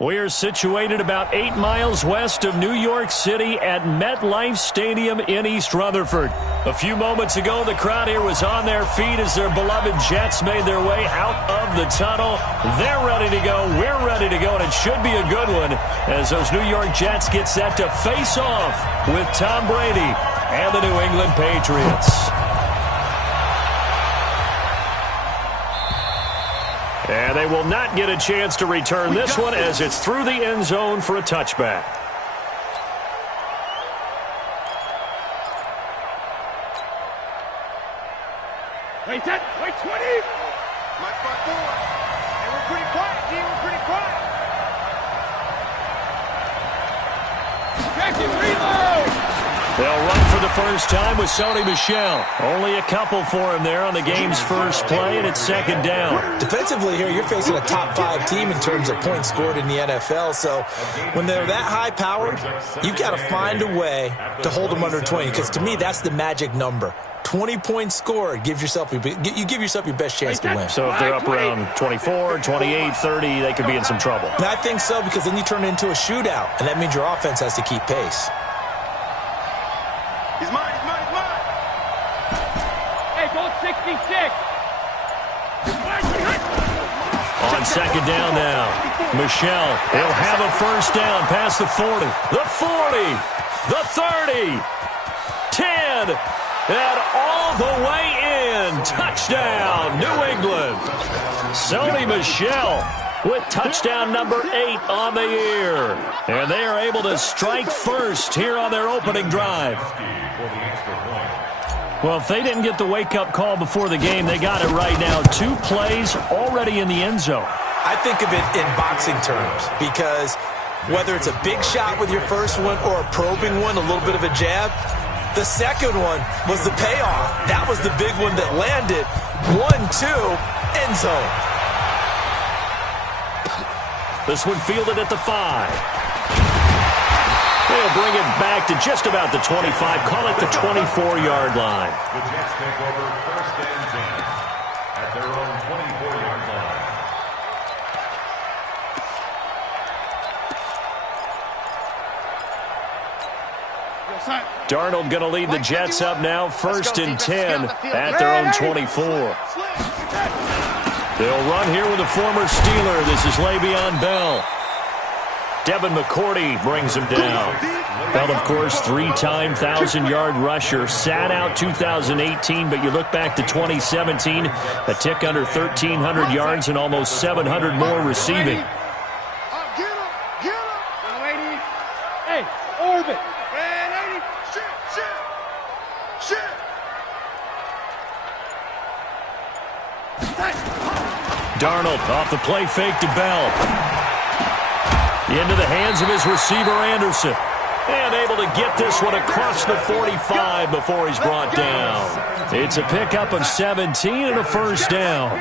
We are situated about 8 miles west of New York City at MetLife Stadium in East Rutherford. A few moments ago, the crowd here was on their feet as their beloved Jets made their way out of the tunnel. They're ready to go. We're ready to go, and it should be a good one as those New York Jets get set to face off with Tom Brady and the New England Patriots. And they will not get a chance to return this one as it's through the end zone for a touchback. Wait 10, wait 20. My front door. And we're pretty quiet, team. We're pretty quiet. Objective reload. They'll run for the first time with Sony Michel. Only a couple for him there on the game's first play, and it's second down. Defensively here, you're facing a top-5 team in terms of points scored in the NFL. So when they're that high-powered, you've got to find a way to hold them under 20, because to me, that's the magic number. 20 points scored, you give yourself your best chance to win. So if they're up around 24, 28, 30, they could be in some trouble. And I think so, because then you turn it into a shootout, and that means your offense has to keep pace. He's mine, he's mine, he's mine. Hey, go 66. On second down now, Michel, he'll have a first down past the 40, the 40, the 30, 10, and all the way in. Touchdown, New England. Sony Michel with touchdown number 8 on the year. And they are able to strike first here on their opening drive. Well, if they didn't get the wake-up call before the game, they got it right now. 2 plays already in the end zone. I think of it in boxing terms, because whether it's a big shot with your first one or a probing one, a little bit of a jab, the second one was the payoff. That was the big one that landed. 1-2, end zone. This one fielded at the 5. They'll bring it back to just about the 25. Call it the 24-yard line. The Jets take over first and 10 at their own 24-yard line. Darnold going to lead the Jets up now, first and 10 at their own 24. They'll run here with a former Steeler. This is Le'Veon Bell. Devin McCourty brings him down. Bell, of course, 3-time 1,000-yard rusher. Sat out 2018, but you look back to 2017, a tick under 1,300 yards and almost 700 more receiving. Get him. Lady. Hey, orbit. Man, 80. Shit. Darnold off the play fake to Bell. Into the hands of his receiver, Anderson. And able to get this one across the 45 before he's brought down. It's a pickup of 17 and a first down.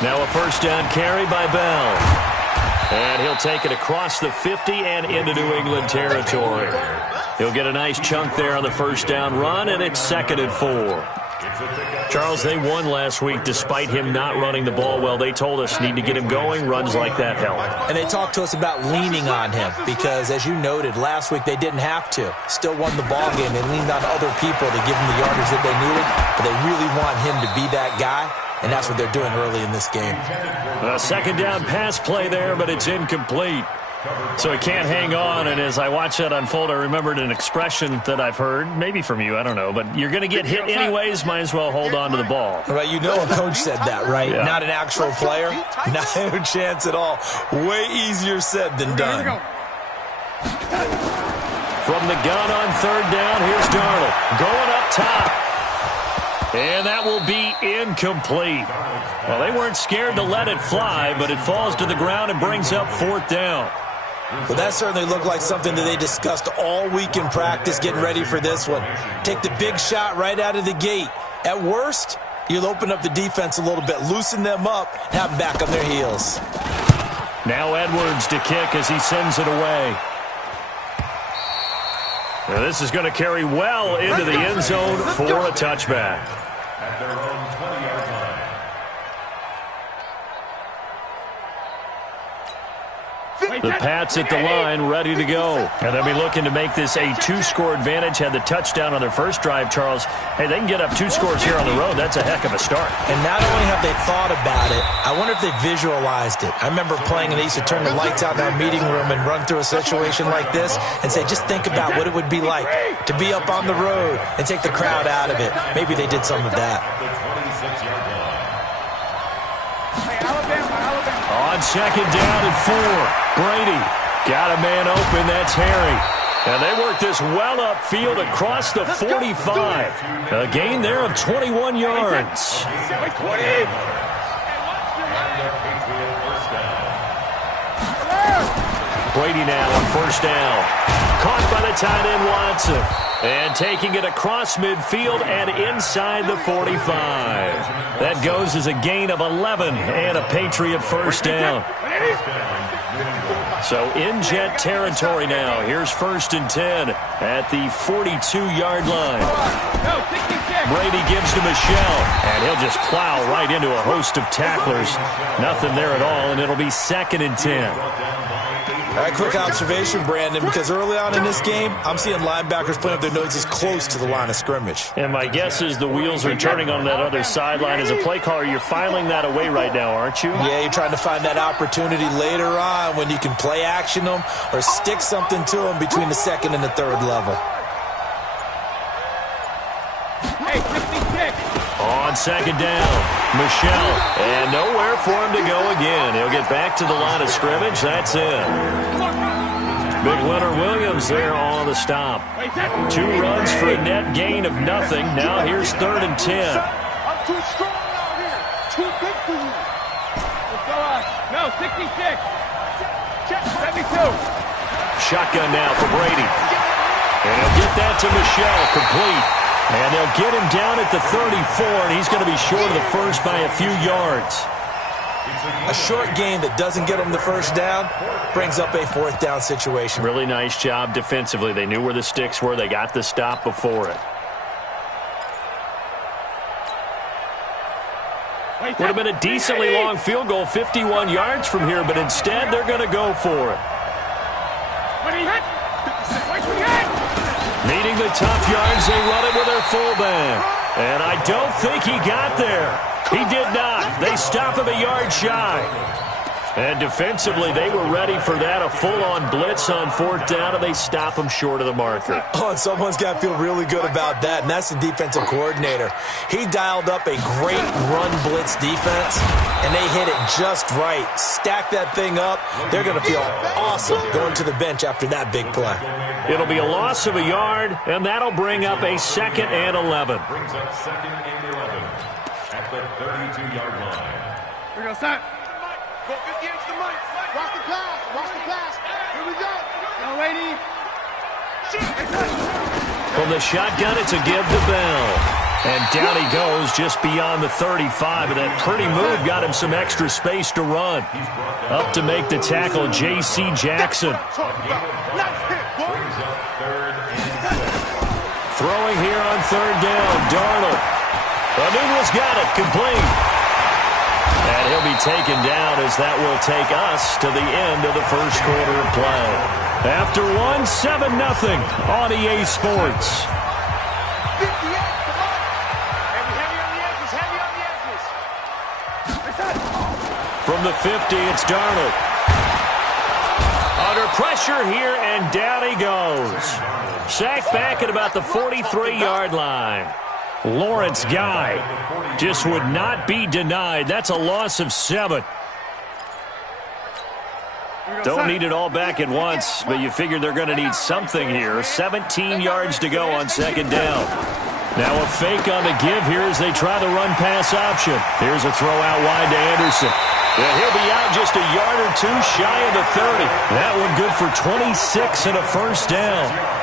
Now a first down carry by Bell. And he'll take it across the 50 and into New England territory. He'll get a nice chunk there on the first down run, and it's 2nd and 4. Charles, they won last week despite him not running the ball well. They told us need to get him going. Runs like that help. And they talked to us about leaning on him because, as you noted, last week they didn't have to. Still won the ball game. They leaned on other people to give them the yardage that they needed, but they really want him to be that guy, and that's what they're doing early in this game. A second down pass play there, but it's incomplete. So he can't hang on, and as I watch that unfold, I remembered an expression that I've heard, maybe from you, I don't know, but you're going to get hit anyways, might as well hold on to the ball. Right, you know a coach said that, right? Yeah. Not an actual player. No chance at all. Way easier said than done. From the gun on third down, here's Darnold going up top. And that will be incomplete. Well, they weren't scared to let it fly, but it falls to the ground and brings up 4th down. Well, that certainly looked like something that they discussed all week in practice, getting ready for this one. Take the big shot right out of the gate. At worst, you'll open up the defense a little bit, loosen them up, have them back on their heels. Now Edwards to kick as he sends it away. Now this is going to carry well into the end zone for a touchback. at their own The Pats at the line, ready to go. And they'll be looking to make this a 2-score advantage. Had the touchdown on their first drive, Charles. Hey, they can get up 2 scores here on the road. That's a heck of a start. And not only have they thought about it, I wonder if they visualized it. I remember playing and they used to turn the lights out in our meeting room and run through a situation like this and say, just think about what it would be like to be up on the road and take the crowd out of it. Maybe they did some of that. On second down and 4, Brady got a man open. That's Harry. And they work this well upfield across the 45. A gain there of 21 yards. Brady now on first down. Caught by the tight end Watson. And taking it across midfield and inside the 45. That goes as a gain of 11 and a Patriot first down. So in Jet territory now. Here's 1st and 10 at the 42-yard line. Brady gives to Michel, and he'll just plow right into a host of tacklers. Nothing there at all, and it'll be 2nd and 10. All right, quick observation, Brandon, because early on in this game, I'm seeing linebackers playing with their noses close to the line of scrimmage. And my guess is the wheels are turning on that other sideline. As a play caller, you're filing that away right now, aren't you? Yeah, you're trying to find that opportunity later on when you can play action them or stick something to them between the 2nd and the 3rd level. On second down, Michel, and nowhere for him to go again. He'll get back to the line of scrimmage. That's it. Big Leonard Williams there on the stop. 2 runs for a net gain of nothing. Now here's 3rd and 10. I'm too strong out here. Too big for you. Let's go on. No, 66. Check, 72. Shotgun now for Brady. And he'll get that to Michel, complete. And they'll get him down at the 34, and he's going to be short of the first by a few yards. A short gain that doesn't get them the first down brings up a 4th down situation. Really nice job defensively. They knew where the sticks were. They got the stop before it. Would have been a decently long field goal, 51 yards from here, but instead they're going to go for it. Needing the tough yards, they run it with their fullback. And I don't think he got there. He did not. They stop him a yard shy. And defensively, they were ready for that, a full-on blitz on 4th down, and they stop him short of the marker. Oh, and someone's got to feel really good about that, and that's the defensive coordinator. He dialed up a great run blitz defense, and they hit it just right. Stack that thing up. They're going to feel awesome going to the bench after that big play. It'll be a loss of a yard, and that'll bring up a 2nd and 11. Brings up 2nd and 11 at the 32-yard line. We're going to start. Go 50 inch the mic. Watch the pass. Watch the pass. Here we go. Go, lady. From the shotgun, it's a give to Bell. And down he goes just beyond the 35. And that pretty move got him some extra space to run. Up to make the tackle, J.C. Jackson. Throwing here on 3rd down, Darnold. Anubis got it, complete. And he'll be taken down as that will take us to the end of the first quarter of play. After 7-0 on EA Sports. From the 50, it's Darnold. Under pressure here, and down he goes. Sacked back at about the 43-yard line. Lawrence Guy just would not be denied. That's a loss of 7. Don't need it all back at once, but you figure they're going to need something here. 17 yards to go on 2nd down. Now a fake on the give here as they try the run-pass option. Here's a throw out wide to Anderson. Yeah, he'll be out just a yard or 2 shy of the 30. That one good for 26 and a first down.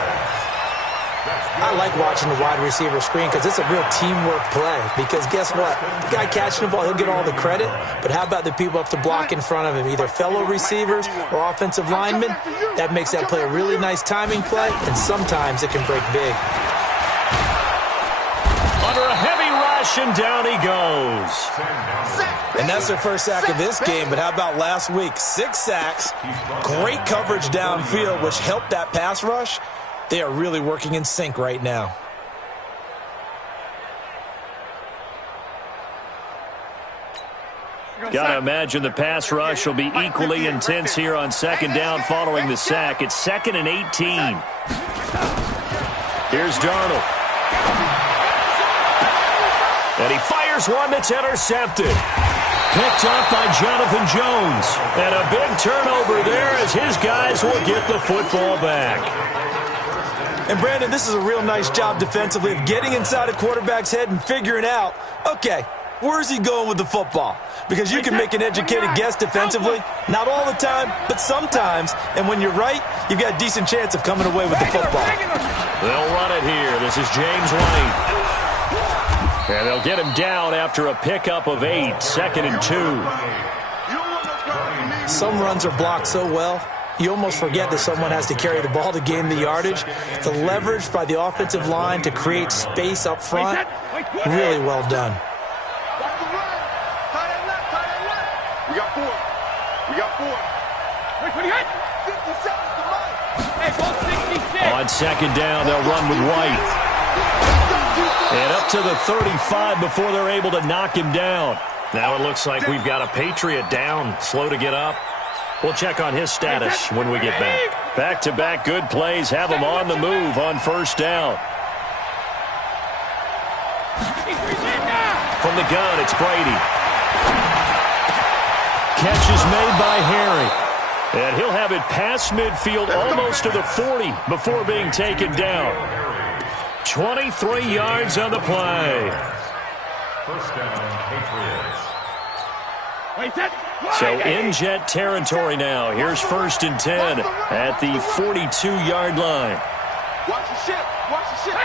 I like watching the wide receiver screen because it's a real teamwork play. Because guess what? The guy catching the ball, he'll get all the credit. But how about the people up to block in front of him? Either fellow receivers or offensive linemen. That makes that play a really nice timing play. And sometimes it can break big. Under a heavy rush. flash, and down he goes. And that's their first sack of this game, but how about last week? 6 sacks, great coverage downfield, which helped that pass rush. They are really working in sync right now. Got to imagine the pass rush will be equally intense here on second down following the sack. It's 2nd and 18. Here's Darnold. And he fires one that's intercepted. Picked up by Jonathan Jones. And a big turnover there as his guys will get the football back. And Brandon, this is a real nice job defensively of getting inside a quarterback's head and figuring out, okay, where's he going with the football? Because you can make an educated guess defensively. Not all the time, but sometimes. And when you're right, you've got a decent chance of coming away with the football. They'll run it here. This is James White. And they'll get him down after a pickup of 8, 2nd and 2. Some runs are blocked so well, you almost forget that someone has to carry the ball to gain the yardage. The leverage by the offensive line to create space up front, really well done. We got 4. We got 4. On second down, they'll run with White. And up to the 35 before they're able to knock him down. Now it looks like we've got a Patriot down, slow to get up. We'll check on his status when we get back. Back-to-back good plays have him on the move on first down. From the gun, it's Brady. Catch is made by Harry. And he'll have it past midfield almost to the 40 before being taken down. 23 yards on the play. First down, Patriots. So in Jet territory now. Here's 1st and 10 at the 42-yard line. Watch the ship. Watch the ship.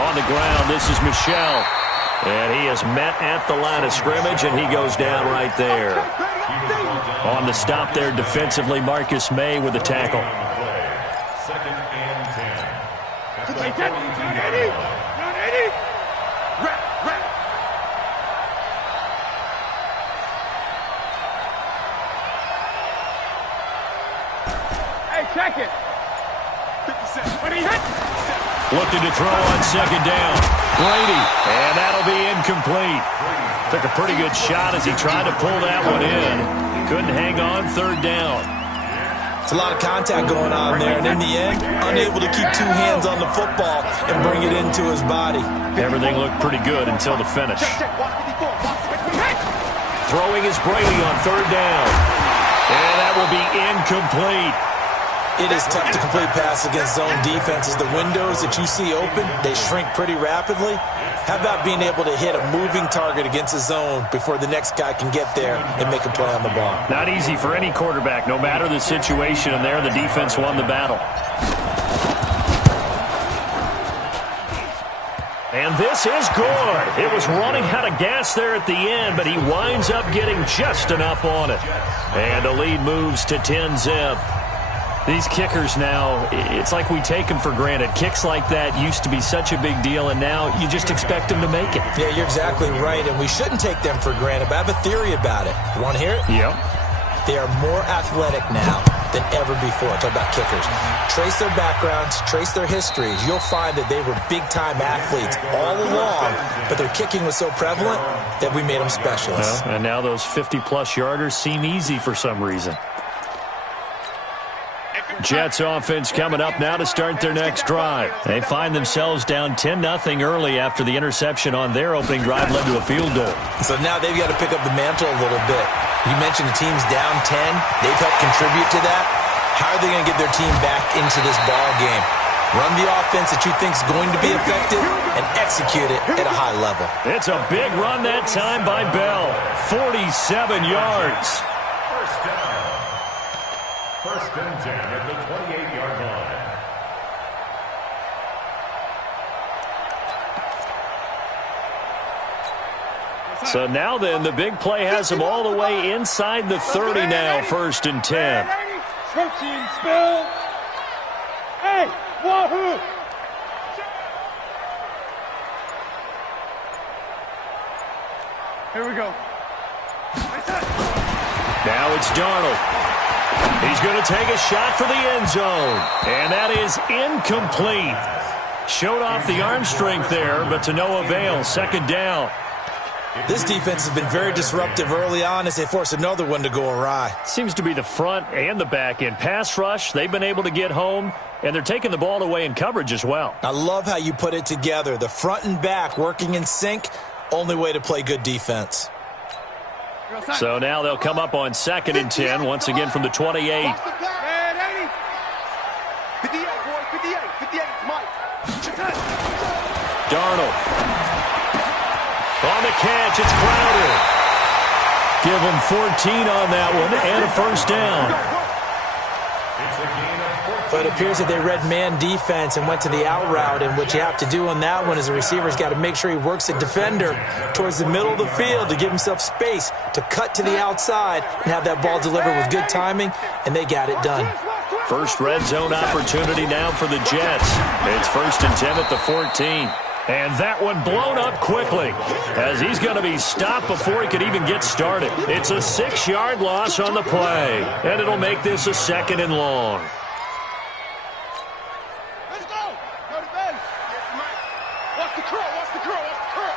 On the ground, this is Michel. And he is met at the line of scrimmage, and he goes down right there. On the stop there defensively, Marcus May with the tackle. 2nd and 10. Hey, check it. 50 Looking to throw on second down. Brady, and that'll be incomplete. Took a pretty good shot as he tried to pull that one in. Couldn't hang on 3rd down. It's a lot of contact going on there, and in the end, unable to keep 2 hands on the football and bring it into his body. Everything looked pretty good until the finish. Throwing is Brady on 3rd down. And that will be incomplete. It is tough to complete pass against zone defenses. The windows that you see open, they shrink pretty rapidly. How about being able to hit a moving target against a zone before the next guy can get there and make a play on the ball? Not easy for any quarterback, no matter the situation, and there the defense won the battle. And this is good. It was running out of gas there at the end, but he winds up getting just enough on it. And the lead moves to 10-zip. These kickers now, it's like we take them for granted. Kicks like that used to be such a big deal, and now you just expect them to make it. Yeah, you're exactly right, and we shouldn't take them for granted, but I have a theory about it. You want to hear it? Yep. They are more athletic now than ever before. Talk about kickers. Trace their backgrounds, trace their histories. You'll find that they were big-time athletes all along, but their kicking was so prevalent that we made them specialists. Well, and now those 50-plus yarders seem easy for some reason. Jets offense coming up now to start their next drive. They find themselves down 10-0 early after the interception on their opening drive led to a field goal. So now they've got to pick up the mantle a little bit. You mentioned the team's down 10. They've helped contribute to that. How are they going to get their team back into this ball game? Run the offense that you think is going to be effective and execute it at a high level. It's a big run that time by Bell. 47 yards. First and 10 at the 28-yard line. So now then, the big play has him all the way inside the 30 now, 1st and 10. Coaching spill. Hey, wahoo! Here we go. Now it's Darnold. He's going to take a shot for the end zone. And that is incomplete. Showed off the arm strength there, but to no avail. Second down. This defense has been very disruptive early on as they force another one to go awry. Seems to be the front and the back end. Pass rush, they've been able to get home, and they're taking the ball away in coverage as well. I love how you put it together. The front and back working in sync, only way to play good defense. So now they'll come up on 2nd and 10, once again from the 28. 58, boy, 58, 58, Mike. Darnold. On the catch, it's Crowder. Give him 14 on that one and a first down. But it appears that they read man defense and went to the out route, and what you have to do on that one is the receiver's got to make sure he works the defender towards the middle of the field to give himself space to cut to the outside and have that ball delivered with good timing, and they got it done. First red zone opportunity now for the Jets. It's 1st and 10 at the 14. And that one blown up quickly as he's going to be stopped before he could even get started. It's a 6-yard loss on the play, and it'll make this a 2nd and long. Let's go. Go to base. Watch the curl. Watch the curl. Watch the curl.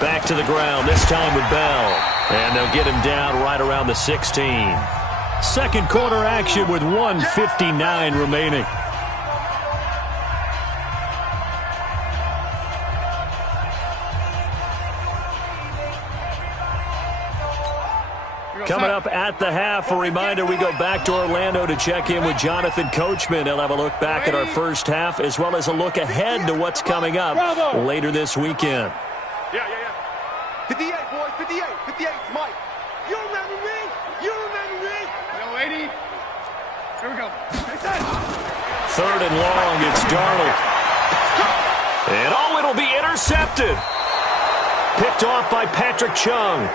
Back to the ground, this time with Bell. And they'll get him down right around the 16. Second quarter action with 1:59 remaining. Coming up at the half, a reminder, we go back to Orlando to check in with Jonathan Coachman. He'll have a look back at our first half as well as a look ahead to what's coming up later this weekend. Yeah. 58, boy, 58, 58, Mike. You remember me? You remember me? No, 80. Here we go. 3rd and long, it's Darnold. And it'll be intercepted. Picked off by Patrick Chung.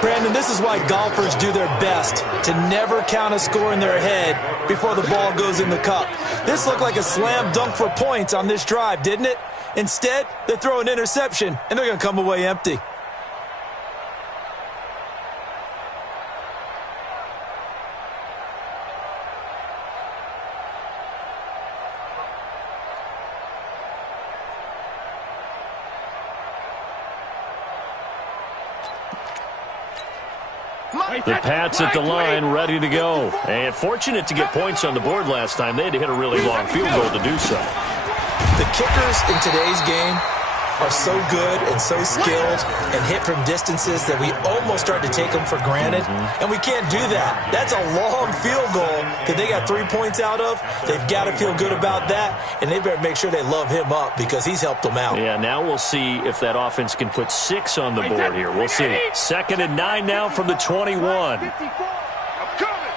Brandon, this is why golfers do their best to never count a score in their head before the ball goes in the cup. This looked like a slam dunk for points on this drive, didn't it? Instead, they throw an interception, and they're going to come away empty. The Pats at the line, ready to go. And fortunate to get points on the board last time. They had to hit a really long field goal to do so. The kickers in today's game are so good and so skilled and hit from distances that we almost start to take them for granted. And we can't do that. That's a long field goal that they got 3 points out of. They've got to feel good about that, and they better make sure they love him up because he's helped them out. Yeah, now we'll see if that offense can put 6 on the board here. We'll see. 2nd and 9 now from the 21. I'm coming.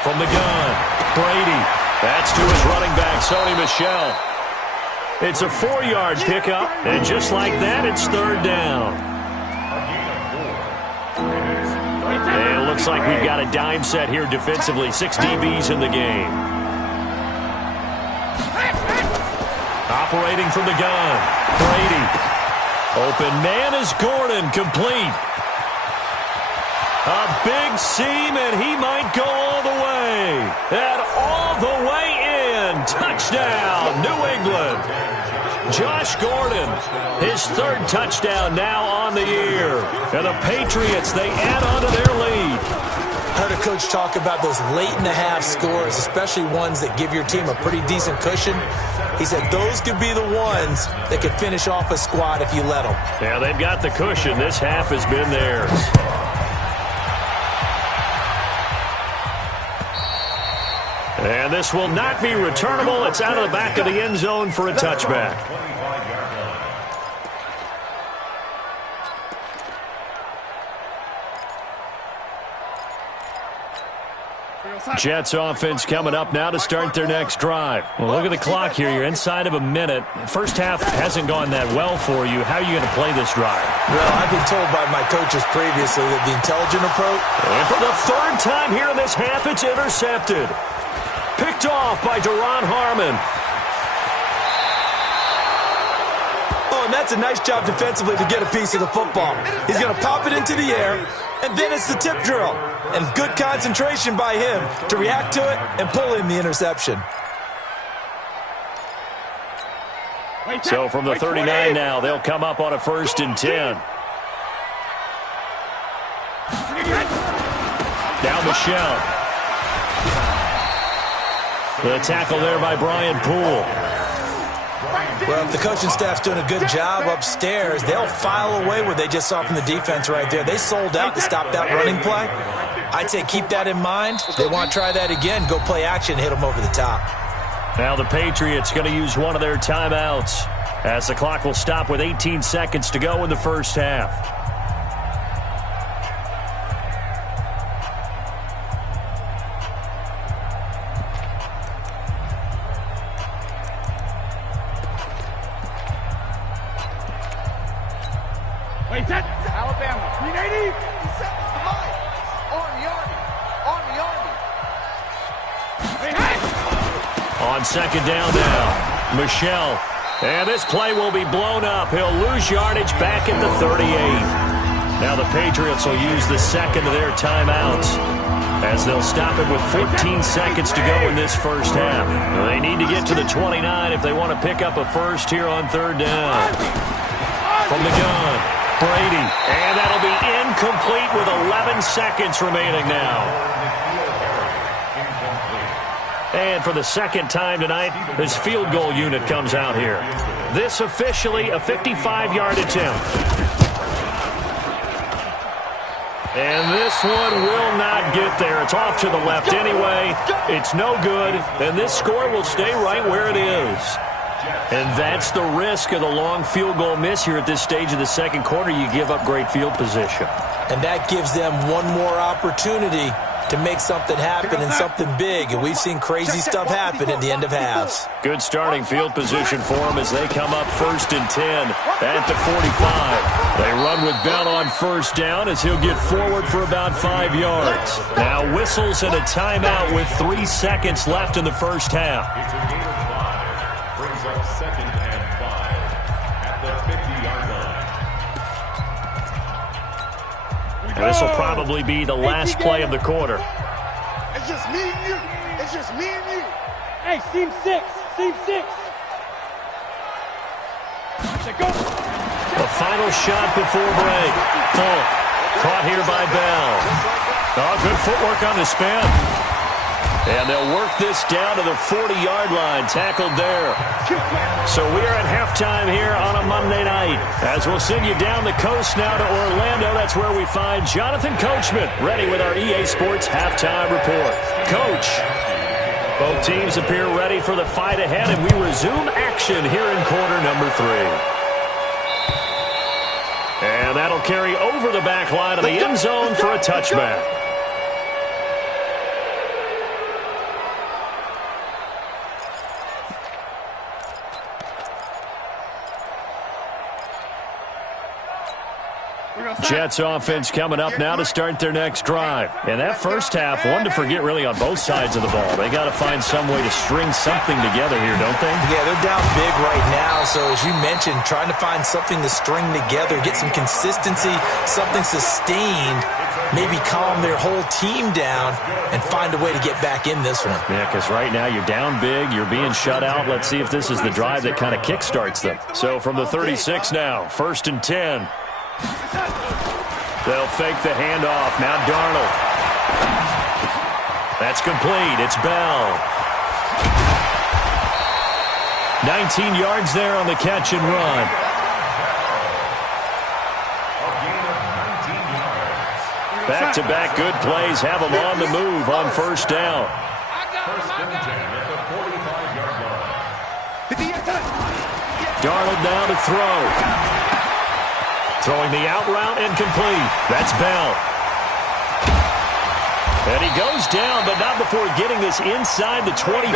From the gun, Brady. That's to his running back, Sony Michel. It's a 4-yard pickup, and just like that, it's 3rd down. And it looks like we've got a dime set here defensively. 6 DBs in the game. Operating from the gun, Brady. Open man is Gordon, complete. A big seam, and he might go all the way. And all the way in. Touchdown, New England. Josh Gordon, his 3rd touchdown now on the year. And the Patriots, they add on to their lead. Heard a coach talk about those late-in-the-half scores, especially ones that give your team a pretty decent cushion. He said those could be the ones that could finish off a squad if you let them. Yeah, they've got the cushion. This half has been theirs. And this will not be returnable. It's out of the back of the end zone for a touchback. Jets offense coming up now to start their next drive. Well, look at the clock here. You're inside of a minute. First half hasn't gone that well for you. How are you going to play this drive? Well, I've been told by my coaches previously that the intelligent approach. And for the 3rd time here in this half, it's intercepted. Picked off by Duron Harmon. and that's a nice job defensively to get a piece of the football. He's going to pop it into the air, and then it's the tip drill. And good concentration by him to react to it and pull in the interception. So from the 39 now, they'll come up on a 1st and 10. Now Michelle. The tackle there by Brian Poole. Well, if the coaching staff's doing a good job upstairs, they'll file away what they just saw from the defense right there. They sold out to stop that running play. I'd say keep that in mind. They want to try that again. Go play action, hit them over the top. Now the Patriots going to use one of their timeouts as the clock will stop with 18 seconds to go in the first half. Alabama. 380. Army. On 2nd down now, Michelle. And this play will be blown up. He'll lose yardage back at the 38. Now the Patriots will use the 2nd of their timeouts as they'll stop it with 14 seconds to go in this first half. They need to get to the 29 if they want to pick up a first here on 3rd down. From the gun, Brady. And that'll be incomplete with 11 seconds remaining now. And for the 2nd time tonight, this field goal unit comes out here. This officially a 55-yard attempt. And this one will not get there. It's off to the left anyway. It's no good. And this score will stay right where it is. And that's the risk of the long field goal miss here at this stage of the 2nd quarter. You give up great field position. And that gives them one more opportunity to make something happen and something big. And we've seen crazy stuff happen at the end of halves. Good starting field position for them as they come up 1st and 10 at the 45. They run with Bell on 1st down as he'll get forward for about 5 yards. Now whistles and a timeout with 3 seconds left in the first half. It's a gain of 5. Brings up 2nd and 5 at the 50-yard line. And this will probably be the last play of the quarter. It's just me and you. It's just me and you. Hey, seam 6. Seam 6. Go. The final shot before break. Full. Caught here by Bell. Oh, good footwork on the spin. And they'll work this down to the 40-yard line. Tackled there. So we are at halftime here on a Monday night. As we'll send you down the coast now to Orlando. That's where we find Jonathan Coachman ready with our EA Sports halftime report. Coach, both teams appear ready for the fight ahead, and we resume action here in quarter number 3. And that'll carry over the back line of the end zone for a touchback. Jets offense coming up now to start their next drive. And that first half, one to forget really on both sides of the ball. They got to find some way to string something together here, don't they? Yeah, they're down big right now. So as you mentioned, trying to find something to string together, get some consistency, something sustained, maybe calm their whole team down and find a way to get back in this one. Yeah, because right now you're down big, you're being shut out. Let's see if this is the drive that kind of kickstarts them. So from the 36 now, 1st and 10. They'll fake the handoff. Now Darnold. That's complete. It's Bell. 19 yards there on the catch and run. Back-to-back good plays have them on the move on 1st down. 1st and 10 at the 45-yard line. Darnold now to throw. Throwing the out route incomplete. That's Bell. And he goes down, but not before getting this inside the 25.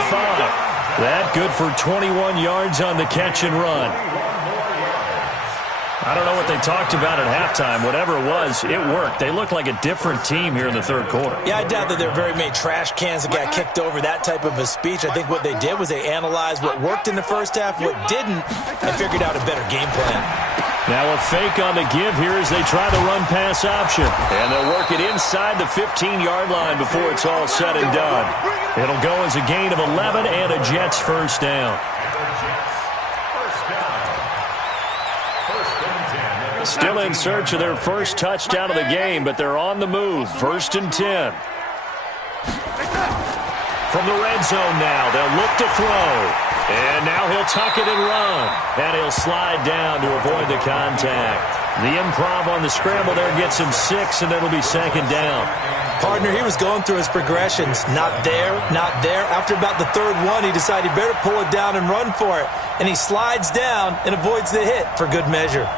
That good for 21 yards on the catch and run. I don't know what they talked about at halftime. Whatever it was, it worked. They looked like a different team here in the third quarter. Yeah, I doubt that there are very many trash cans that got kicked over, that type of a speech. I think what they did was they analyzed what worked in the first half, what didn't, and figured out a better game plan. Now a fake on the give here as they try the run-pass option. And they'll work it inside the 15-yard line before it's all said and done. It'll go as a gain of 11 and a Jets first down. Still in search of their first touchdown of the game, but they're on the move. 1st and 10. From the red zone now, they'll look to throw. And now he'll tuck it and run. And he'll slide down to avoid the contact. The improv on the scramble there gets him 6, and it'll be 2nd down. Partner, he was going through his progressions. Not there, not there. After about the 3rd one, he decided he better pull it down and run for it. And he slides down and avoids the hit for good measure.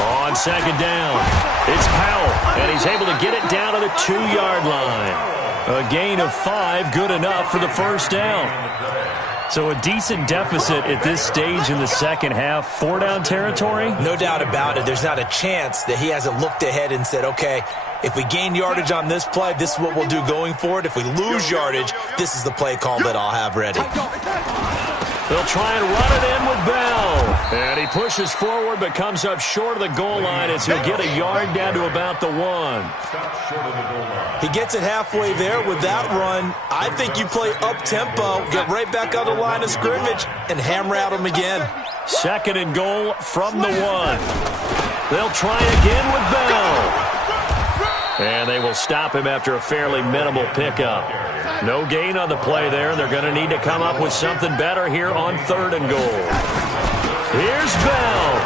On 2nd down, it's Powell, and he's able to get it down to the 2-yard line. A gain of 5, good enough for the first down. So a decent deficit at this stage in the second half. 4-down territory? No doubt about it. There's not a chance that he hasn't looked ahead and said, okay, if we gain yardage on this play, this is what we'll do going forward. If we lose yardage, this is the play call that I'll have ready. They'll try and run it in with Bell. And he pushes forward but comes up short of the goal line as he'll get a yard down to about the 1. He gets it halfway there with that run. I think you play up-tempo, get right back on the line of scrimmage, and hammer at him again. 2nd and goal from the 1. They'll try again with Bell. And they will stop him after a fairly minimal pickup. No gain on the play there. They're going to need to come up with something better here on 3rd and goal. Here's Bell.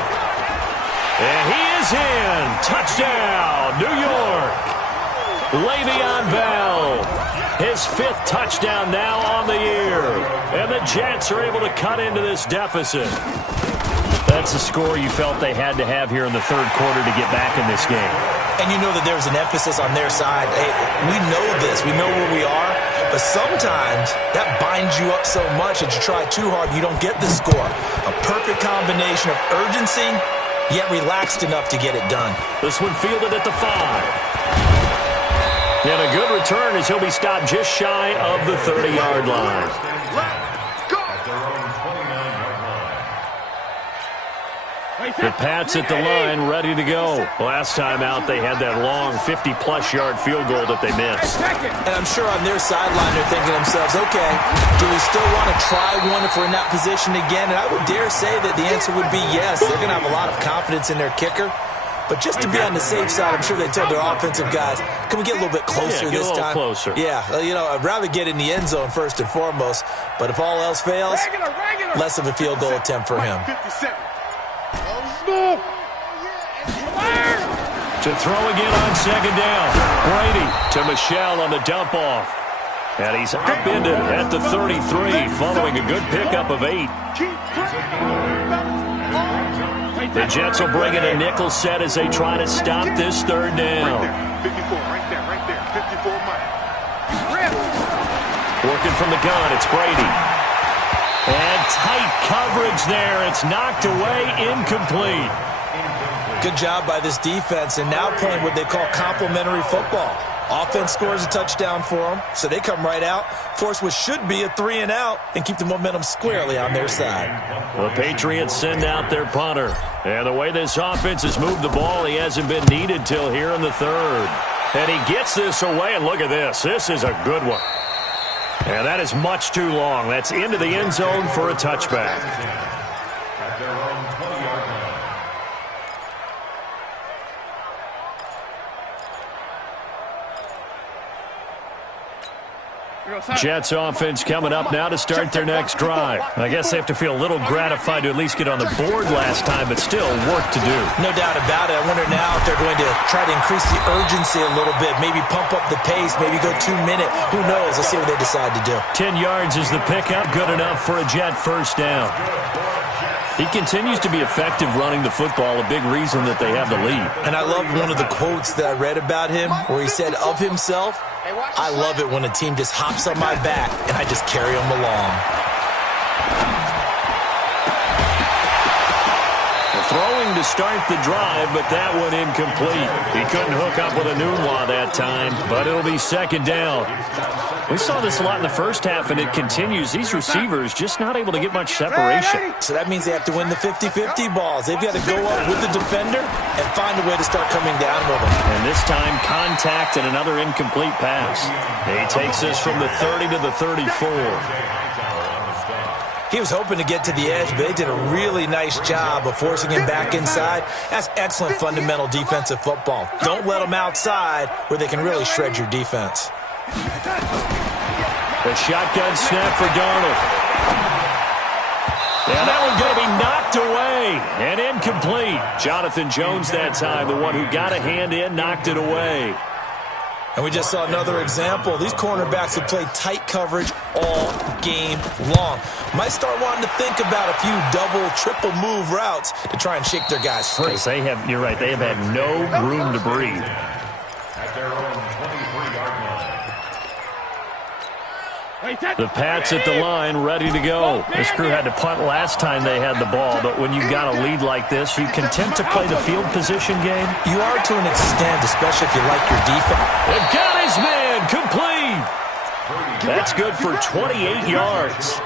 And he is in. Touchdown, New York. Le'Veon Bell. His 5th touchdown now on the year. And the Jets are able to cut into this deficit. That's a score you felt they had to have here in the 3rd quarter to get back in this game. And you know that there's an emphasis on their side. Hey, we know this. We know where we are. But sometimes that binds you up so much that you try too hard, you don't get the score. A perfect combination of urgency, yet relaxed enough to get it done. This one fielded at the 5. And a good return as he'll be stopped just shy of the 30-yard line. The Pats at the line, ready to go. Last time out, they had that long 50-plus yard field goal that they missed. And I'm sure on their sideline, they're thinking to themselves, okay, do we still want to try one if we're in that position again? And I would dare say that the answer would be yes. They're going to have a lot of confidence in their kicker. But just to be on the safe side, I'm sure they told their offensive guys, can we get a little bit closer this time? Closer. Yeah, you know, I'd rather get in the end zone first and foremost. But if all else fails, less of a field goal attempt for him. To throw again on 2nd down. Brady to Michel on the dump off. And he's upended at the 33 following a good pickup of 8. The Jets will bring in a nickel set as they try to stop this 3rd down. 54, right there, 54 miles. Working from the gun, it's Brady. And tight coverage there. It's knocked away, incomplete. Good job by this defense, and now playing what they call complementary football. Offense scores a touchdown for them, so they come right out, force what should be a 3-and-out, and keep the momentum squarely on their side. The Patriots send out their punter. And the way this offense has moved the ball, he hasn't been needed till here in the 3rd. And he gets this away, and look at this. This is a good one. And that is much too long. That's into the end zone for a touchback. At their own 20-yard line. Jets offense coming up now to start their next drive. I guess they have to feel a little gratified to at least get on the board last time, but still work to do. No doubt about it. I wonder now if they're going to try to increase the urgency a little bit, maybe pump up the pace, maybe go 2-minute. Who knows? Let's see what they decide to do. 10 yards is the pickup, good enough for a Jet first down. He continues to be effective running the football, a big reason that they have the lead. And I love one of the quotes that I read about him where he said of himself, "I love it when a team just hops on my back and I just carry them along." Throwing to start the drive, but that one incomplete. He couldn't hook up with a Nunwa that time, but it'll be second down. We saw this a lot in the first half, and it continues. These receivers just not able to get much separation. So that means they have to win the 50-50 balls. They've got to go up with the defender and find a way to start coming down with them. And this time, contact and another incomplete pass. He takes this from the 30 to the 34. He was hoping to get to the edge, but they did a really nice job of forcing him back inside. That's excellent fundamental defensive football. Don't let them outside where they can really shred your defense. The shotgun snap for Darnold. Yeah, that one's going to be knocked away and incomplete. Jonathan Jones that time, the one who got a hand in, knocked it away. And we just saw another example. These cornerbacks have played tight coverage all game long. Might start wanting to think about a few double, triple move routes to try and shake their guys free. They have, you're right, they have had no room to breathe. At their own 23-yard line. The Pats at the line, ready to go. This crew had to punt last time they had the ball, but when you've got a lead like this, you content to play the field position game? You are to an extent, especially if you like your defense. They've got his man, complete. That's good for 28 yards.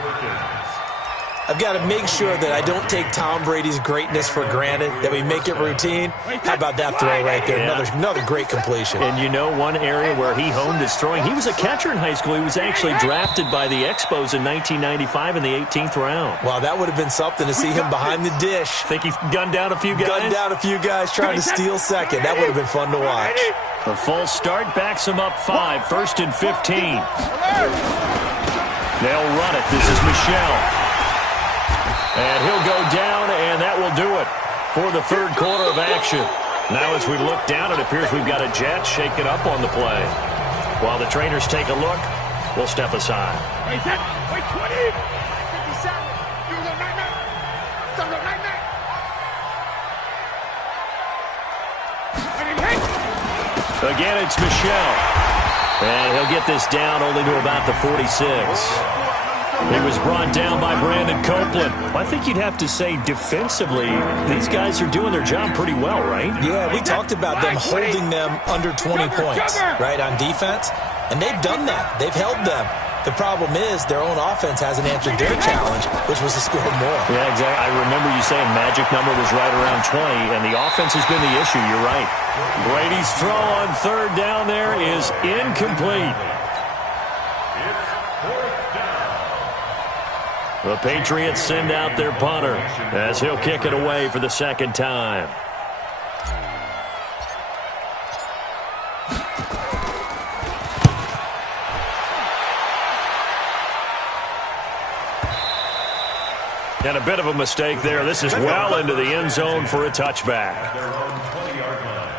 I've got to make sure that I don't take Tom Brady's greatness for granted, that we make it routine. How about that throw right there? Yeah. Another great completion. And you know one area where he honed his throwing? He was a catcher in high school. He was actually drafted by the Expos in 1995 in the 18th round. Wow, that would have been something to see him behind the dish. Think he gunned down a few guys? Gunned down a few guys trying to steal second. That would have been fun to watch. The full start backs him up 5, 1st and 15. They'll run it. This is Michel. And he'll go down, and that will do it for the third quarter of action. Now as we look down, it appears we've got a jet shaking up on the play. While the trainers take a look, we'll step aside. Wait, 20. 57. You look right now. Don't look right now. Again, it's Michel. And he'll get this down only to about the 46. He was brought down by Brandon Copeland. I think you'd have to say defensively, these guys are doing their job pretty well, right? Yeah, we talked about them holding them under 20 points, right, on defense. And they've done that. They've held them. The problem is their own offense hasn't answered their challenge, which was to score more. Yeah, exactly. I remember you saying magic number was right around 20, and the offense has been the issue. You're right. Brady's throw on third down there is incomplete. The Patriots send out their punter as he'll kick it away for the second time. And a bit of a mistake there. This is well into the end zone for a touchback. Their own 20-yard line.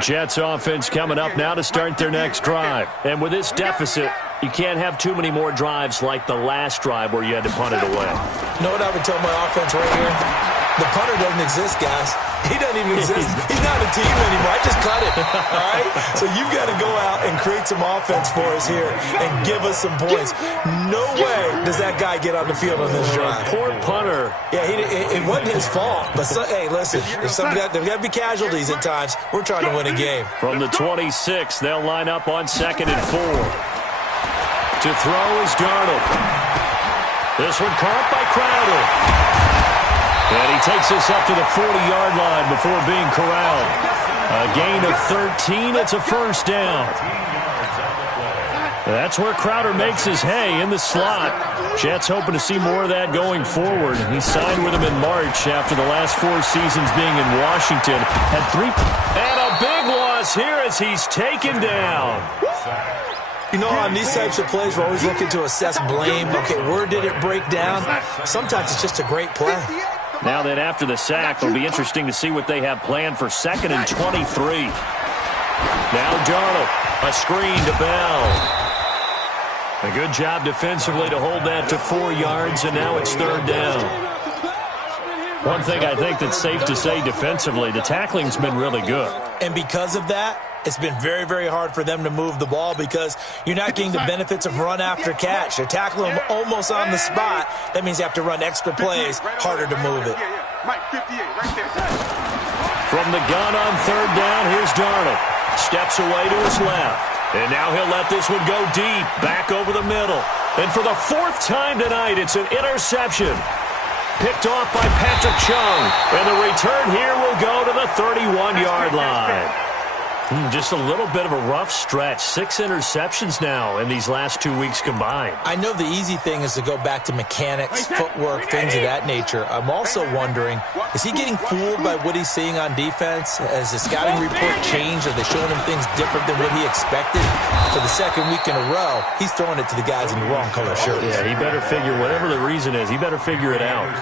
Jets offense coming up now to start their next drive. And with this deficit, you can't have too many more drives like the last drive where you had to punt it away. You know what I would tell my offense right here? The punter doesn't exist, guys. He doesn't even exist. He's not a team anymore. I just cut it, all right? So you've got to go out and create some offense for us here and give us some points. No way does that guy get on the field on this drive. Poor punter. Yeah, it wasn't his fault. But, hey, listen, there's got to be casualties at times. We're trying to win a game. From the 26, they'll line up on 2nd and 4. To throw is Darnold. This one caught by Crowder. And he takes us up to the 40-yard line before being corralled. A gain of 13. It's a first down. That's where Crowder makes his hay in the slot. Jets hoping to see more of that going forward. He signed with them in March after the last 4 seasons being in Washington. Had 3. And a big loss here as he's taken down. You know, on these types of plays, we're always looking to assess blame. Okay, where did it break down? Sometimes it's just a great play. Now that after the sack, it'll be interesting to see what they have planned for 2nd and 23. Now Darnold. A screen to Bell. A good job defensively to hold that to 4 yards, and now it's 3rd down. One thing I think that's safe to say defensively, the tackling's been really good. And because of that, it's been very, very hard for them to move the ball because you're not getting the benefits of run after catch. They're tackling them almost on the spot. That means you have to run extra plays, harder to move it. From the gun on 3rd down, here's Darnold. Steps away to his left. And now he'll let this one go deep, back over the middle. And for the 4th time tonight, it's an interception. Picked off by Patrick Chung. And the return here will go to the 31-yard line. Just a little bit of a rough stretch. 6 interceptions now in these last 2 weeks combined. I know the easy thing is to go back to mechanics, footwork, things of that nature. I'm also wondering, is he getting fooled by what he's seeing on defense? Has the scouting report changed? Are they showing him things different than what he expected? For the 2nd week in a row, he's throwing it to the guys in the wrong color shirts. Yeah, he better figure, whatever the reason is, he better figure it out.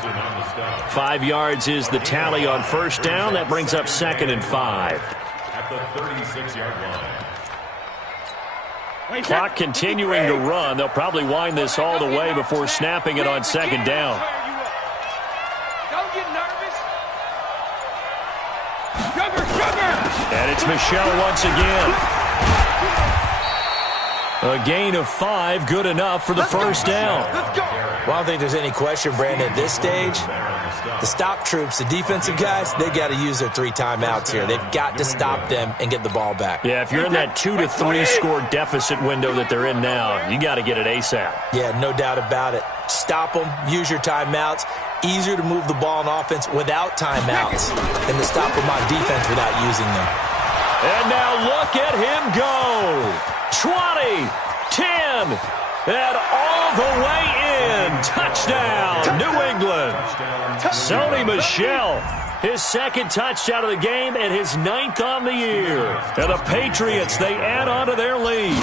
5 yards is the tally on 1st down. That brings up 2nd and 5. The 36-yard line. Clock continuing to run. They'll probably wind this all the way before snapping it on 2nd down. Don't get nervous. Sugar. And it's Michel once again. A gain of 5, good enough for the 1st down. Well, I don't think there's any question, Brandon, at this stage, the stop troops, the defensive guys, they got to use their 3 timeouts here. They've got to stop them and get the ball back. Yeah, if you're in that 2 to 3 score deficit window that they're in now, you got to get it ASAP. Yeah, no doubt about it. Stop them, use your timeouts. Easier to move the ball on offense without timeouts than to stop them on defense without using them. And now look at him go. 20, 10, and all the way in. Touchdown, New England. Sony Michel, his 2nd touchdown of the game and his 9th on the year. And the Patriots, they add on to their lead.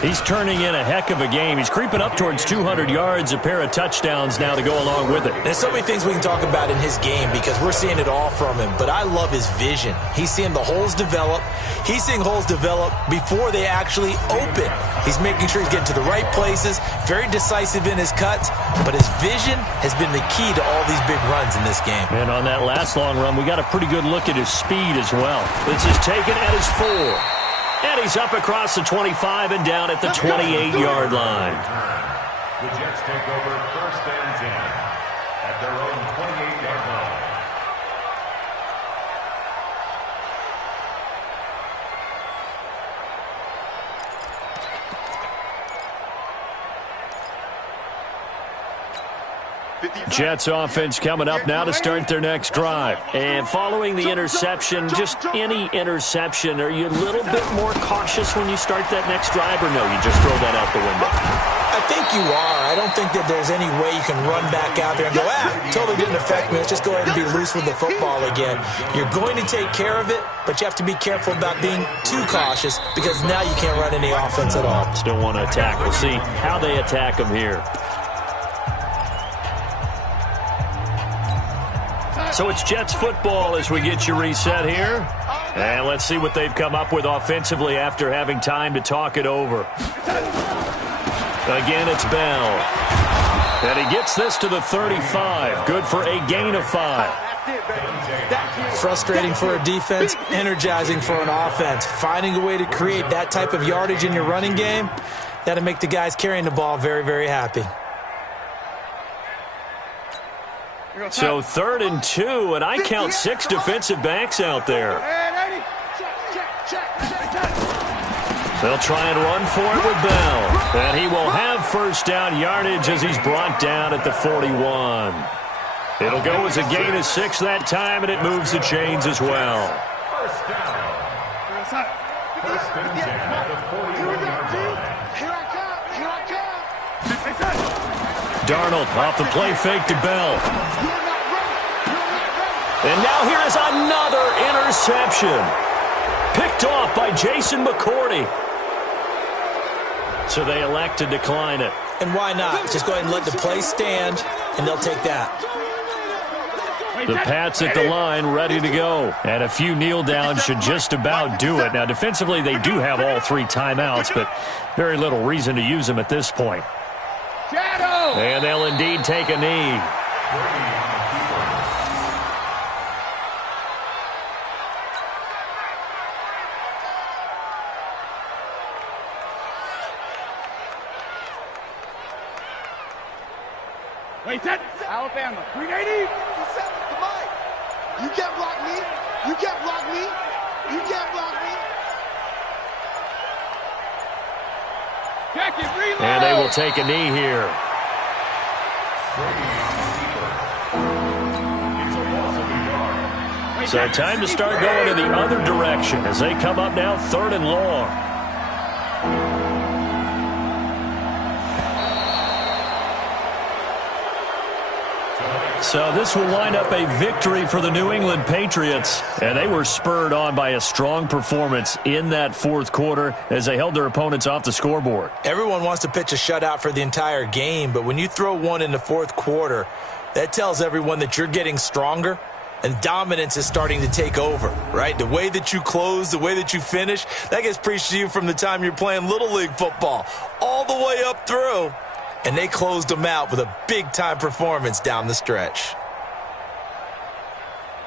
He's turning in a heck of a game. He's creeping up towards 200 yards, a pair of touchdowns now to go along with it. There's so many things we can talk about in his game because we're seeing it all from him, but I love his vision. He's seeing the holes develop. He's seeing holes develop before they actually open. He's making sure he's getting to the right places, very decisive in his cuts, but his vision has been the key to all these big runs in this game. And on that last long run, we got a pretty good look at his speed as well. This is taken at his 4. And he's up across the 25 and down at the 28-yard line. The Jets take over 1st and 10 at their own 28-yard line. Jets offense coming up now to start their next drive. And following the interception, just any interception, are you a little bit more cautious when you start that next drive, or no, you just throw that out the window? I think you are. I don't think that there's any way you can run back out there and go, totally didn't affect me. Let's just go ahead and be loose with the football again. You're going to take care of it, but you have to be careful about being too cautious because now you can't run any offense at all. Still want to attack. We'll see how they attack them here. So it's Jets football as we get you reset here. And let's see what they've come up with offensively after having time to talk it over. Again, it's Bell. And he gets this to the 35. Good for a gain of 5. Frustrating for a defense, energizing for an offense. Finding a way to create that type of yardage in your running game, that'll make the guys carrying the ball very, very happy. So 3rd and 2, and I count 6 defensive backs out there. They'll try and run for it with Bell. And he will have 1st down yardage as he's brought down at the 41. It'll go as a gain of 6 that time, and it moves the chains as well. 1st down. 1st and 10 at the 41-yard line. Darnold off the play fake to Bell. And now here is another interception. Picked off by Jason McCourty. So they elect to decline it. And why not? Just go ahead and let the play stand, and they'll take that. The Pats at the line, ready to go. And a few kneel downs should just about do it. Now, defensively, they do have all 3 timeouts, but very little reason to use them at this point. And they'll indeed take a knee. Alabama. 380. You can't block me. You can't block me. You can't block me. Jacket, reload. And they will take a knee here. So time to start going in the other direction as they come up now 3rd and long. So this will wind up a victory for the New England Patriots, and they were spurred on by a strong performance in that 4th quarter as they held their opponents off the scoreboard. Everyone wants to pitch a shutout for the entire game, but when you throw one in the 4th quarter, that tells everyone that you're getting stronger and dominance is starting to take over, right? The way that you close, the way that you finish, that gets preached to you from the time you're playing Little League football all the way up through. And they closed them out with a big-time performance down the stretch.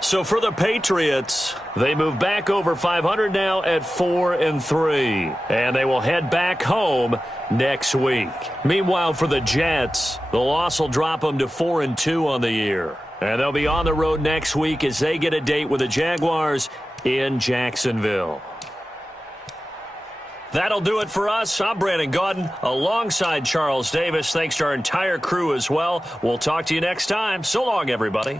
So for the Patriots, they move back over 500 now at 4-3. And they will head back home next week. Meanwhile, for the Jets, the loss will drop them to 4-2 on the year. And they'll be on the road next week as they get a date with the Jaguars in Jacksonville. That'll do it for us. I'm Brandon Gaudin alongside Charles Davis. Thanks to our entire crew as well. We'll talk to you next time. So long, everybody.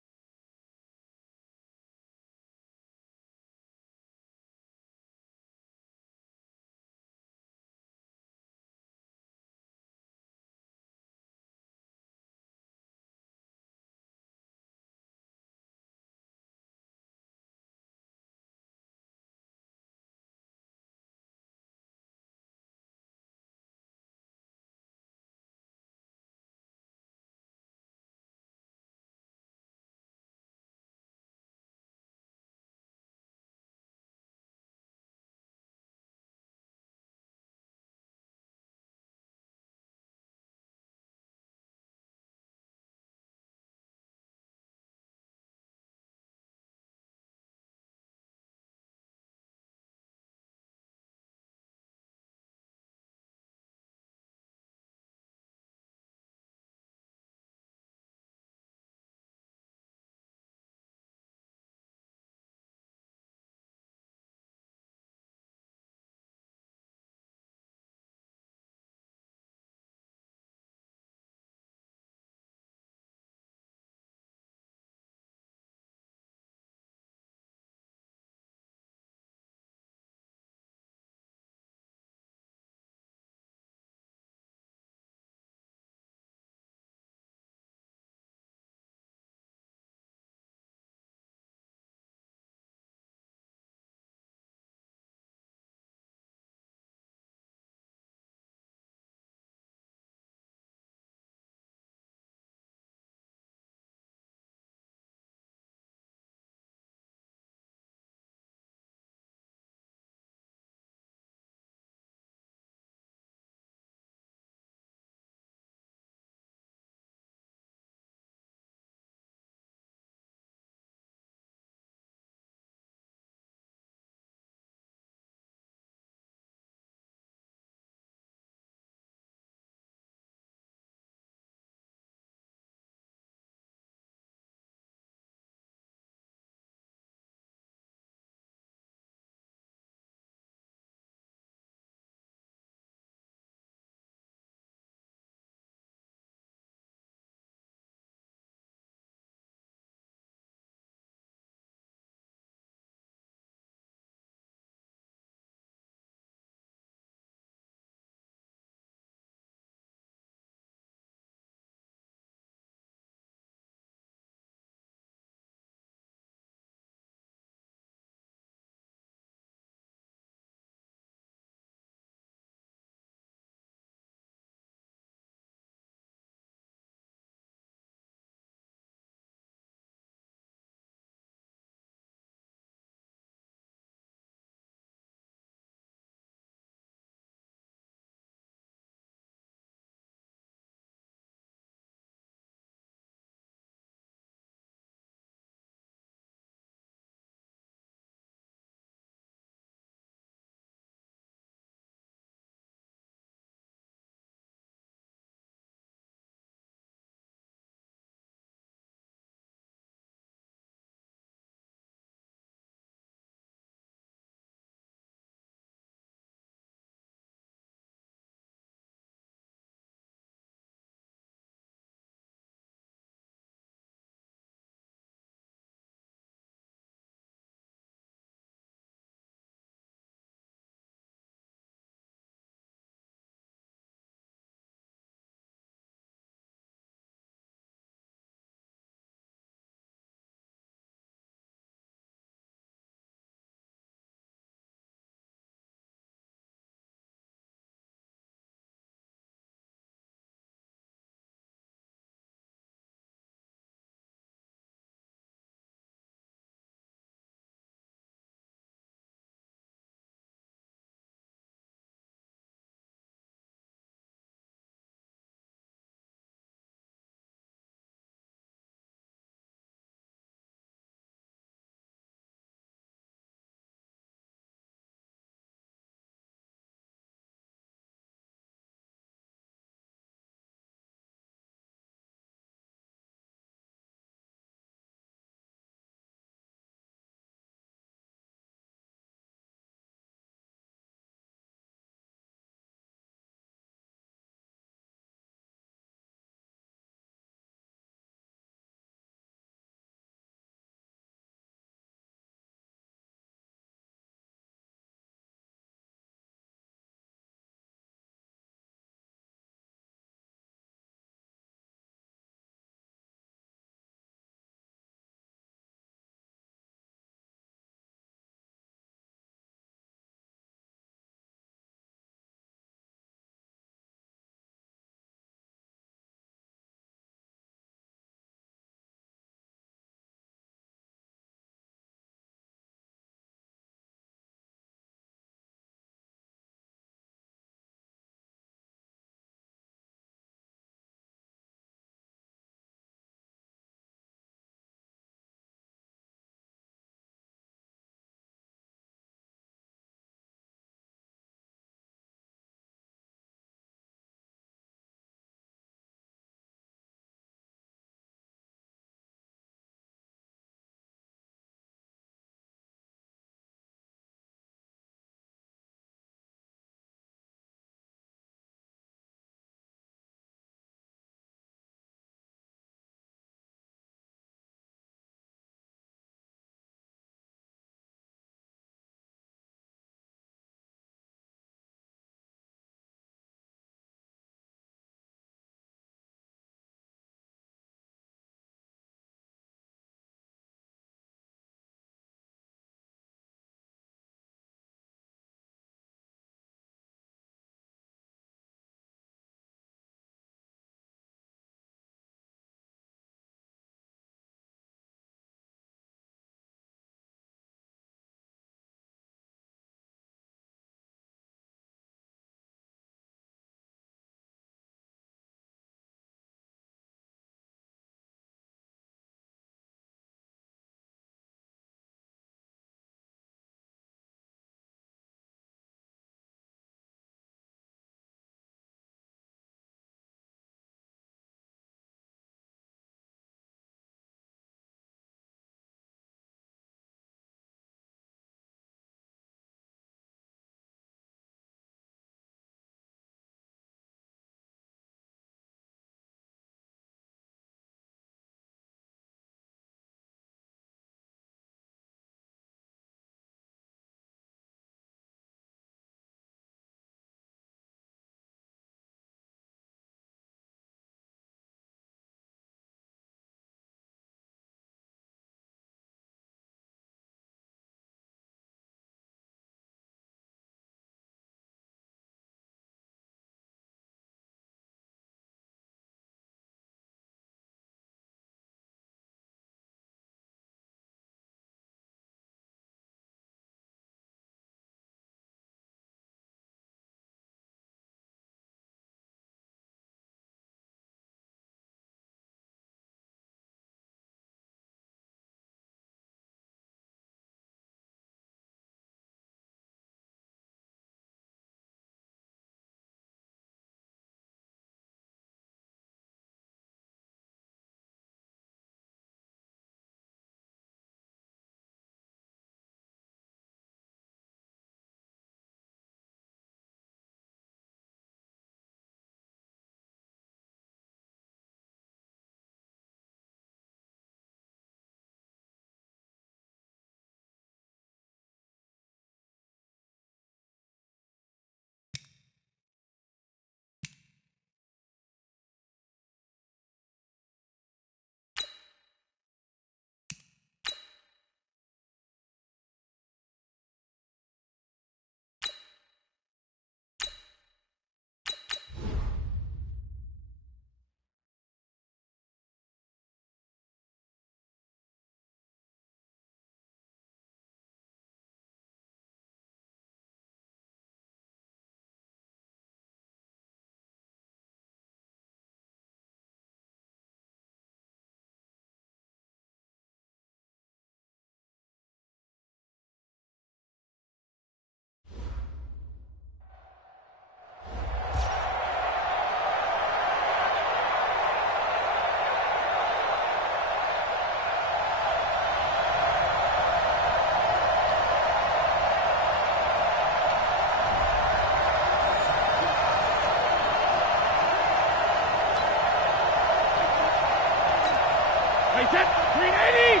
Ready, set, 380!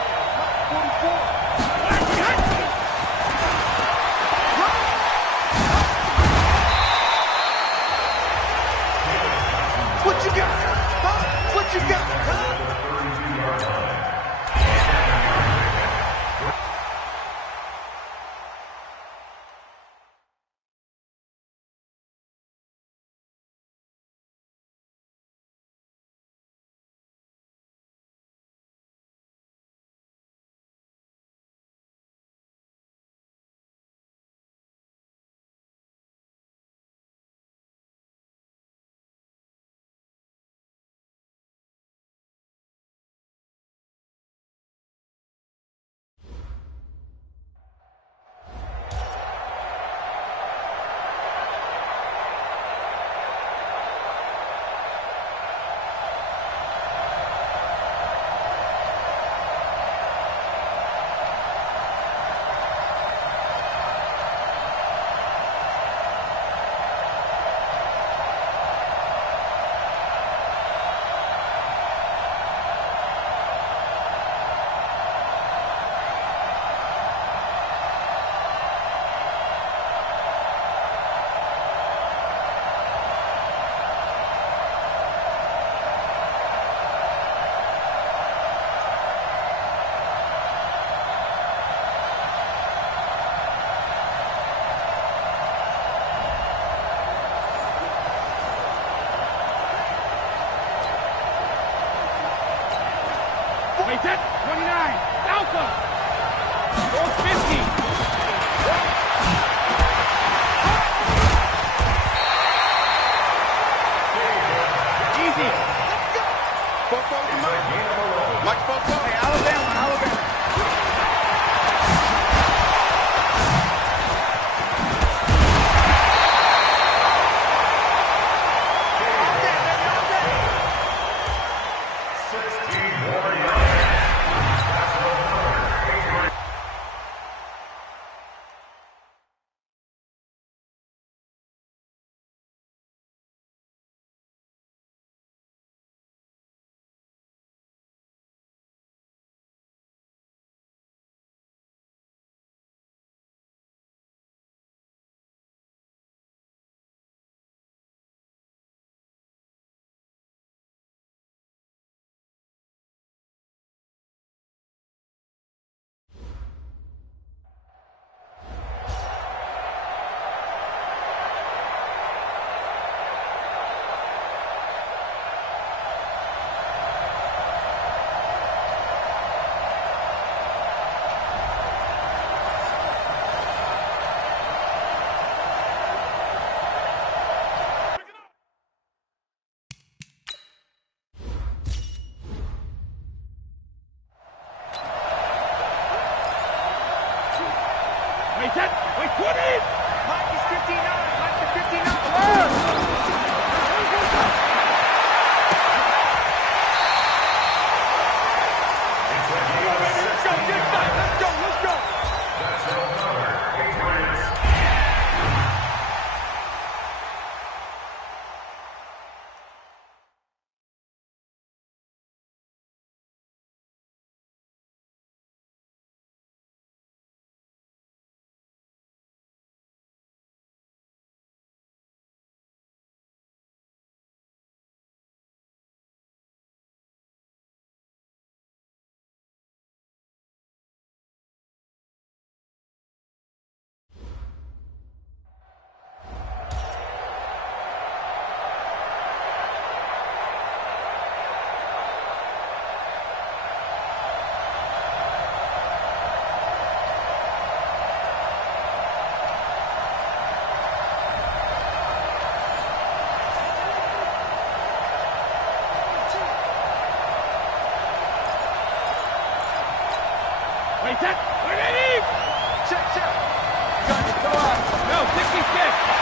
44. What you got? Huh? What you got? Huh? Wait, set, 29. Alpha. Goes 50. Easy. Fofo to Mike. Mike Fofo. Hey, Alabama. Wait, set, wait, 20! Mike is 59. Mike is 59. Wait, set, 180! Check. Go out. No, 66!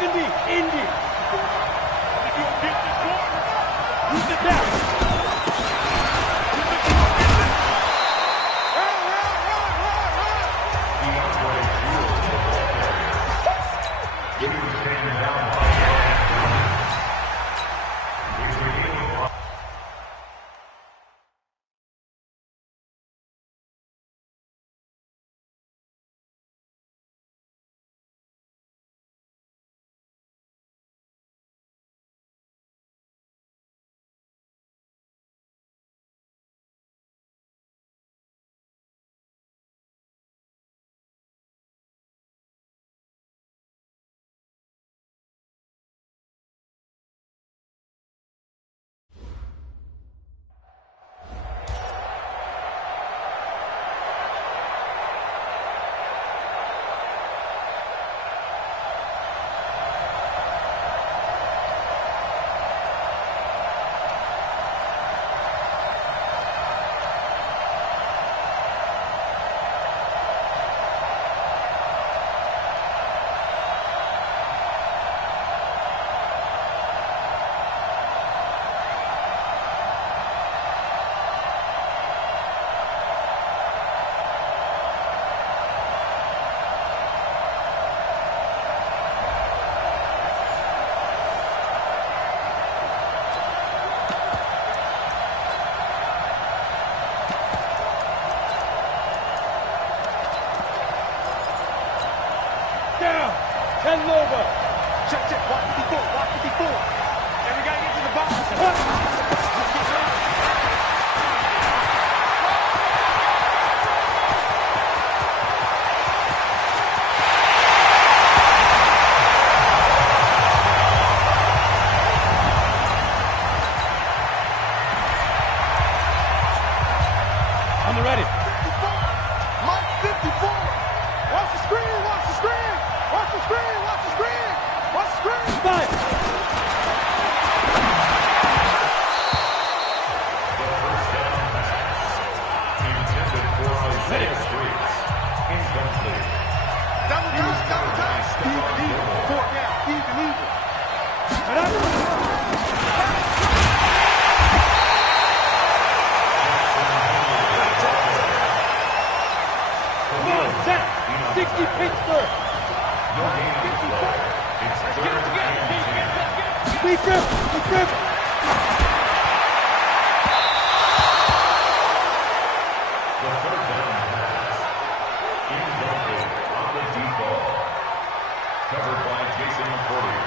70, Indy. Use it down. Down. 10 over. Check, check. Watch 54. Watch 54. And we got to get to the box. On the ready. 54. Mike 54. Watch the screen. Watch the screen. Watch the screen. Watch the screen. Watch the screen. Five. Intended for Isaiah Streets. Incomplete. Double time. Double time. Even, even. 4 down. Even, even. Head up. Come on, set. 60 Pittsburgh. No gain on the play. It's third and 10. Be careful. Be careful. The third down pass. Incomplete on the deep ball. Covered by Jason McCourty.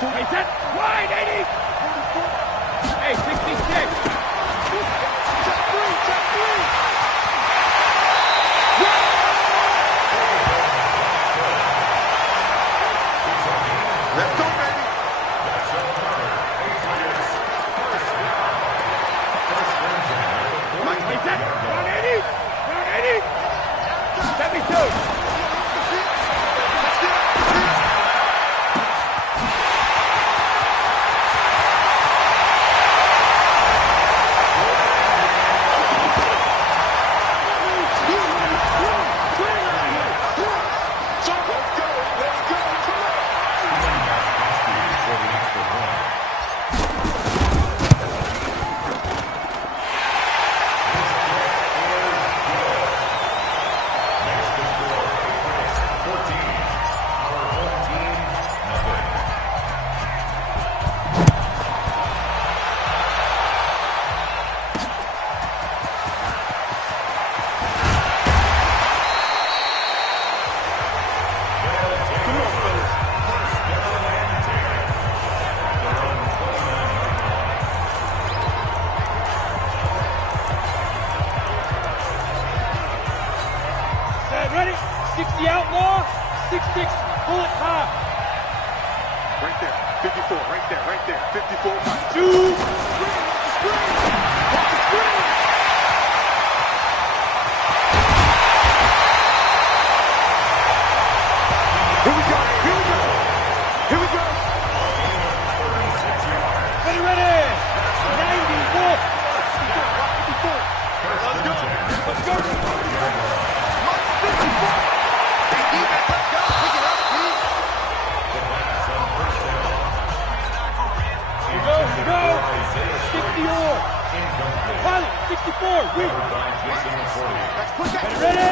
Hey, set. Wide, 80. Hey, 66. Check 3. Check 3. Let's go, baby. That's another Patriots first down. First and 10. Mike, Hey, set. Down 80. Down 80. 72. let's get up. So let's go. Let's go. Come on. full time. 2, 3, screen. Here we go. Ready. 94. Let's go. Mike 54. Hey, defense, let's go. Pick it up, please. Go. 64. Pilot, 64. Weak. Let's put that. Ready.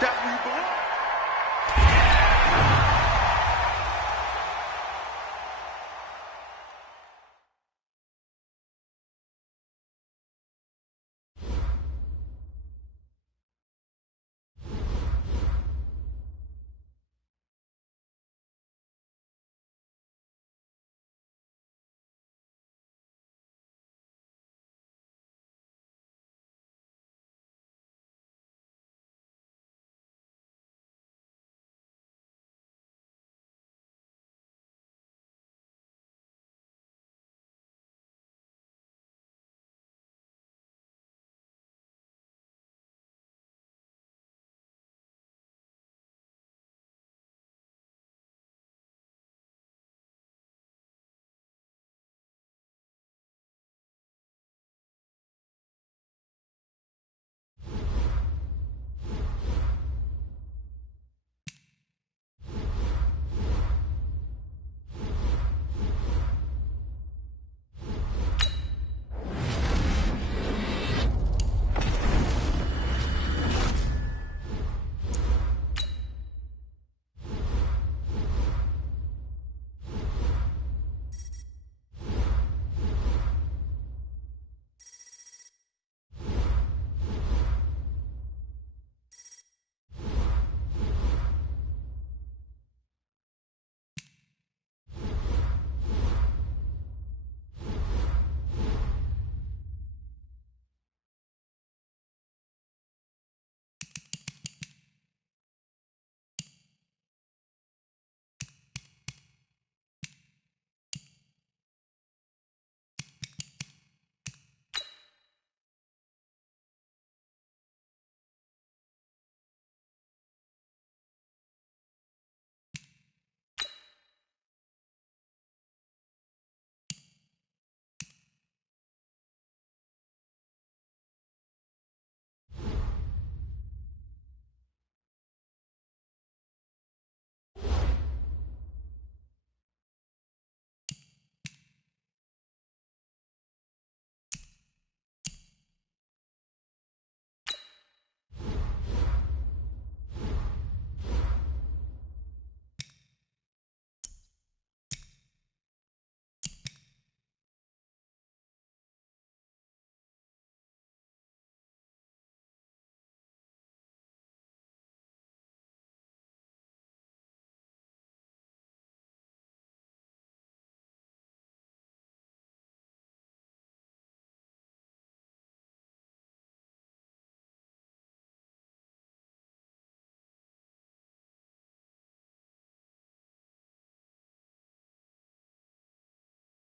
That's where you belong.